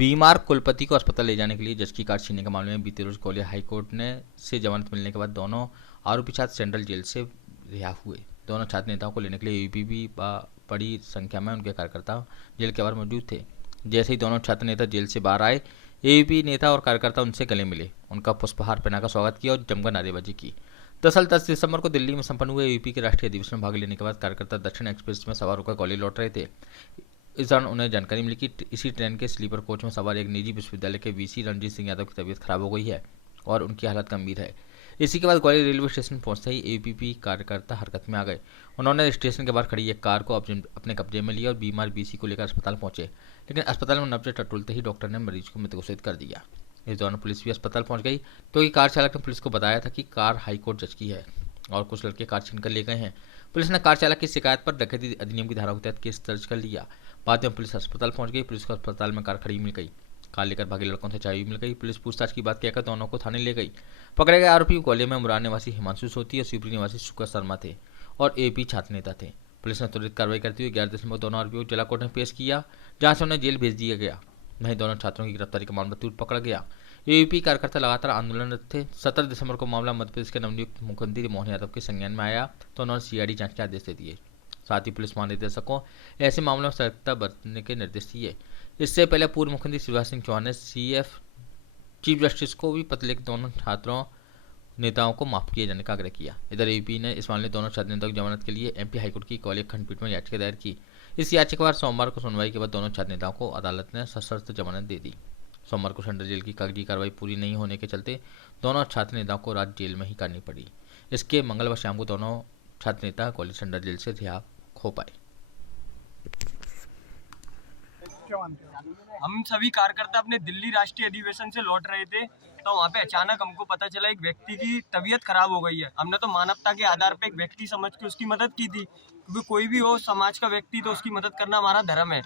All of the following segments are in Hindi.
बीमार कुलपति को अस्पताल ले जाने के लिए जज की कार छीनने के मामले में बीते रोज ग्वालियर हाईकोर्ट ने से जमानत मिलने के बाद दोनों आरोपी छात्र सेंट्रल जेल से रिहा हुए। दोनों छात्र नेताओं को लेने के लिए यूपीपी बड़ी संख्या में उनके कार्यकर्ता जेल के बाहर मौजूद थे। जैसे ही दोनों छात्र नेता जेल से बाहर आए, एबीपी नेता और कार्यकर्ता उनसे गले मिले, उनका पुष्पहार पहनाकर स्वागत किया और जमकर नारेबाजी की। दरअसल 10 दिसंबर को दिल्ली में संपन्न हुए यूपी के राष्ट्रीय अधिवेशन में भाग लेने के बाद कार्यकर्ता दक्षिण एक्सप्रेस में सवार होकर ग्वालियर लौट रहे थे। इस दौरान उन्हें जानकारी मिली कि इसी ट्रेन के स्लीपर कोच में सवार एक निजी विश्वविद्यालय के वीसी रणजीत सिंह यादव की तबीयत खराब हो गई है और उनकी हालत गंभीर है। इसी के बाद ग्वालियर रेलवे स्टेशन पहुंचते ही एबीपी कार्यकर्ता हरकत में आ गए। उन्होंने स्टेशन के बाहर खड़ी एक कार को अपने कब्जे में लिया और बीमार बीसी को लेकर अस्पताल पहुंचे, लेकिन अस्पताल में नब्ज टटोलते ही डॉक्टर ने मरीज को मृत घोषित कर दिया। इस दौरान पुलिस भी अस्पताल पहुंच गई क्योंकि कार चालक ने पुलिस को बताया था कि कार हाईकोर्ट जज की है और कुछ लड़के कार छीनकर ले गए हैं। पुलिस ने कार चालक की शिकायत पर डकैती अधिनियम की धाराओं के तहत केस दर्ज कर लिया। बाद में पुलिस अस्पताल पहुंच गई। पुलिस को अस्पताल में कार खड़ी मिल गई। कार लेकर भागे लड़कों से चाबी मिल गई। पुलिस पूछताछ की बात कहकर दोनों को थाने ले गई। पकड़े गए आरोपी ग्वालियर में मुरार निवासी हिमांशु सोती और शिवपुरी निवासी शुक्र शर्मा थे और एपी छात्र नेता थे। पुलिस ने त्वरित कार्रवाई करते हुए 11 दिसंबर को दोनों आरोपियों को जिला कोर्ट में पेश किया, जहां से उन्हें जेल भेज दिया गया। वहीं दोनों छात्रों की गिरफ्तारी का मामला टूट पकड़ा गया। यूपी कार्यकर्ता लगातार आंदोलनरत थे। 17 दिसंबर को मामला मध्य प्रदेश के नवनियुक्त मुख्यमंत्री मोहन यादव के संज्ञान में आया तो उन्होंने सीआईडी जांच के आदेश दे दिए। साथ ही पुलिस महानिदेशक को ऐसे मामलों में सतर्कता बरतने के निर्देश दिए। इससे पहले पूर्व मुख्यमंत्री शिवराज सिंह चौहान ने चीफ जस्टिस को भी पत्र लिख दोनों छात्रों नेताओं को माफ किए जाने का आग्रह किया। इधर यूपी ने इस मामले में दोनों छात्र नेताओं की जमानत के लिए एमपी हाईकोर्ट की ग्वालियर खंडपीठ में याचिका दायर की। इस याचिका पर सोमवार को सुनवाई के बाद दोनों छात्र नेताओं को अदालत ने सशर्त जमानत दे दी। सोमवार को सेंट्रल जेल की कागजी कार्रवाई पूरी नहीं होने के चलते दोनों छात्र नेताओं को रात जेल में ही करनी पड़ी। इसके मंगलवार शाम को दोनों छात्र नेता ग्वालियर सेंट्रल जेल से रिहा हो पाए। हम सभी कार्यकर्ता अपने दिल्ली राष्ट्रीय अधिवेशन से लौट रहे थे तो वहाँ पे अचानक हमको पता चला एक व्यक्ति की तबीयत खराब हो गई है। हमने तो मानवता के आधार पे एक व्यक्ति समझ के उसकी मदद की थी, क्योंकि कोई भी हो समाज का व्यक्ति तो उसकी मदद करना हमारा धर्म है।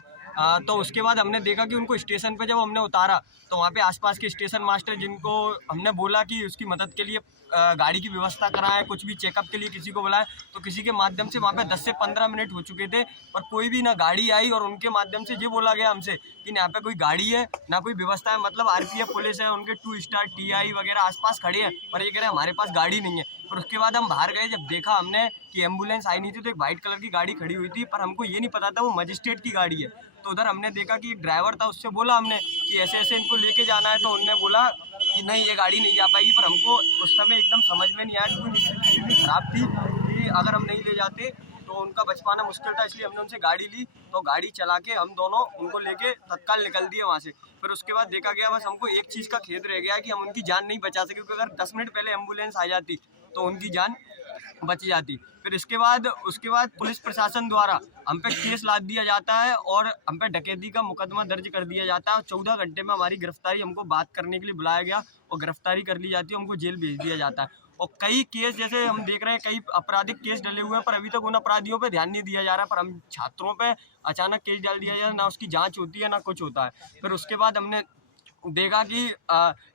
तो उसके बाद हमने देखा कि उनको स्टेशन पे जब हमने उतारा तो वहाँ पे आसपास के स्टेशन मास्टर, जिनको हमने बोला कि उसकी मदद के लिए गाड़ी की व्यवस्था कराएं, कुछ भी चेकअप के लिए किसी को बुलाएं, तो किसी के माध्यम से वहाँ पे 10 से 15 मिनट हो चुके थे पर कोई भी ना गाड़ी आई। और उनके माध्यम से ये बोला गया हमसे कि यहाँ पे कोई गाड़ी है ना कोई व्यवस्था है, मतलब आरपीएफ पुलिस है, उनके 2 स्टार टीआई वगैरह आसपास खड़े हैं, पर ये कह रहे हैं हमारे पास गाड़ी नहीं है। पर उसके बाद हम बाहर गए, जब देखा हमने कि एम्बुलेंस आई नहीं थी तो एक वाइट कलर की गाड़ी खड़ी हुई थी, पर हमको ये नहीं पता था वो मजिस्ट्रेट की गाड़ी है। तो उधर हमने देखा कि ड्राइवर था, उससे बोला हमने कि ऐसे ऐसे इनको लेके जाना है, तो उनने बोला कि नहीं ये गाड़ी नहीं जा पाएगी। पर हमको उस समय एकदम समझ में नहीं आया क्योंकि स्थिति इतनी खराब थी कि अगर हम नहीं ले जाते तो उनका बच पाना मुश्किल था, इसलिए हमने उनसे गाड़ी ली। तो गाड़ी चला के हम दोनों उनको लेके तत्काल निकल दिए वहाँ से। फिर उसके बाद देखा गया, बस हमको एक चीज़ का खेद रह गया कि हम उनकी जान नहीं बचा सके, क्योंकि अगर 10 मिनट पहले एम्बुलेंस आ जाती तो उनकी जान बच जाती। फिर उसके बाद पुलिस प्रशासन द्वारा हम पे केस लाद दिया जाता है और हम पे डकैती का मुकदमा दर्ज कर दिया जाता है। 14 घंटे में हमारी गिरफ्तारी, हमको बात करने के लिए बुलाया गया और गिरफ्तारी कर ली जाती है, हमको जेल भेज दिया जाता है। और कई केस जैसे हम देख रहे हैं, कई आपराधिक केस डले हुए हैं, पर अभी तक उन अपराधियों पे ध्यान नहीं दिया जा रहा। पर हम छात्रों पे अचानक केस डाल दिया जाए, ना उसकी जांच होती है ना कुछ होता है। फिर उसके बाद हमने देखा कि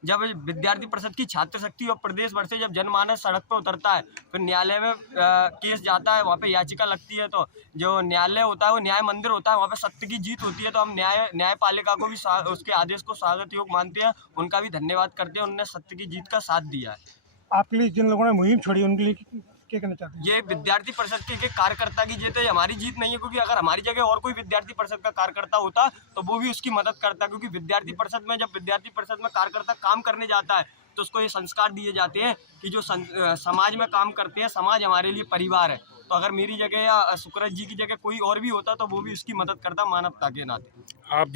जब विद्यार्थी परिषद की छात्र शक्ति और प्रदेश भर से जब जनमानस सड़क पर उतरता है, फिर न्यायालय में केस जाता है, वहाँ पे याचिका लगती है, तो जो न्यायालय होता है वो न्याय मंदिर होता है, वहाँ पे सत्य की जीत होती है। तो हम न्यायपालिका को भी उसके आदेश को स्वागत योग मानते हैं, उनका भी धन्यवाद करते हैं, उन्होंने सत्य की जीत का साथ दिया है। आपके लिए जिन लोगों ने मुहिम छोड़ी उनके लिए क्या कहना चाहते हैं? ये विद्यार्थी परिषद के कार्यकर्ता की जीत है, हमारी जीत नहीं है, क्योंकि अगर हमारी जगह और कोई विद्यार्थी परिषद का कार्यकर्ता होता तो वो भी उसकी मदद करता, क्योंकि विद्यार्थी परिषद में जब विद्यार्थी परिषद में कार्यकर्ता काम करने जाता है तो उसको ये संस्कार दिए जाते हैं कि जो समाज में काम करते हैं, समाज हमारे लिए परिवार है। तो अगर मेरी जगह या सुकरज जी की जगह कोई और भी होता तो वो भी उसकी मदद करता मानवता के नाते। आप